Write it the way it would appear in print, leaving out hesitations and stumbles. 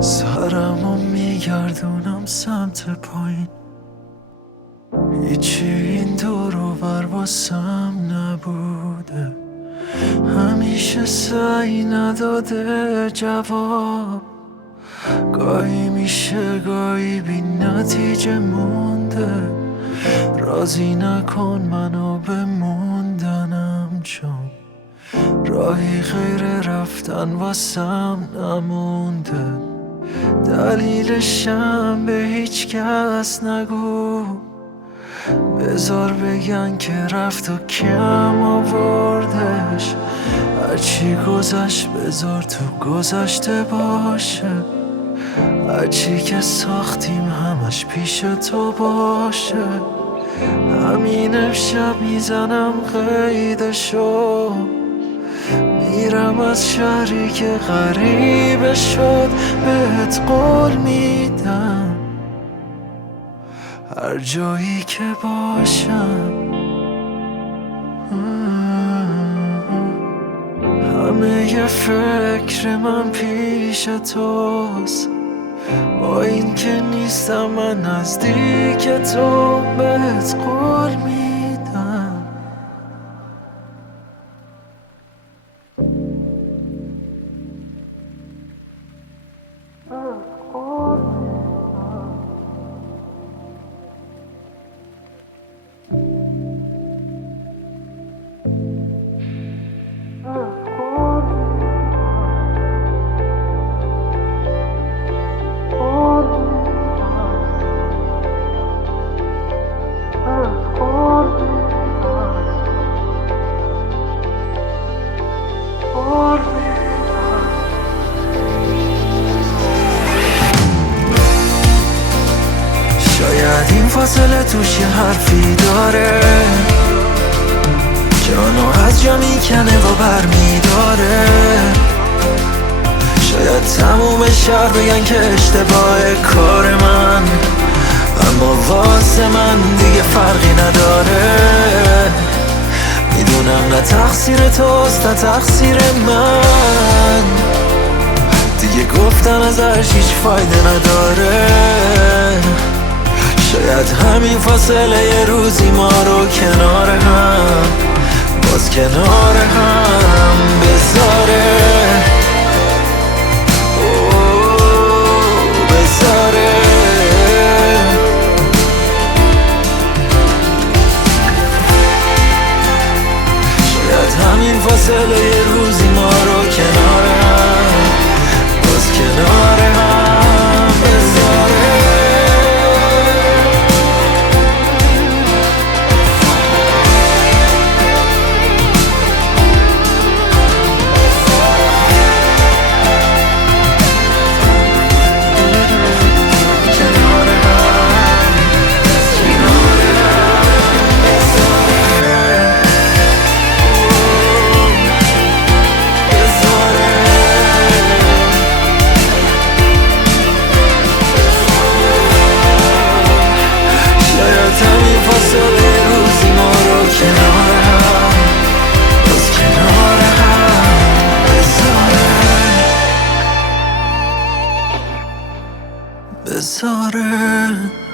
سرمو میگردونم سمت پایین، هیچی این دور و بر واسم نبوده، همیشه سعی نداده جواب، گاهی میشه گاهی بی نتیجه مونده. راضی نکن منو به موندنم، چون راهی غیر رفتن واسم نمونده. دلیلشم به هیچ کس نگو، بذار بگن که رفت و کم آوردش. هرچی گذشت بذار تو گذشته باشه، هرچی که ساختیم همش پیش تو باشه. همین امشب میزنم قیدشو، میرم از شهری که غریبه شد. بهت قول میدم هر جایی که باشم، همه ی فکر من پیش توست. با این که نیستم من نزدیک تو، بهت قول میدم. شاید این فاصله توش یه حرفی داره، جانو از جا میکنه و بر میداره. شاید تموم شهر بگن که اشتباه کار من، اما واسه من دیگه فرقی نداره. میدونم نه تقصیر توست نه تقصیر من، دیگه گفتن ازش هیچ فایده نداره. شاید همین فاصله یه روزی ما رو کنار هم، باز کنار هم بذاره. بذاره شاید همین فاصله یه روزی ما رو کنار هم، باز کنار هم بذاره. بذاره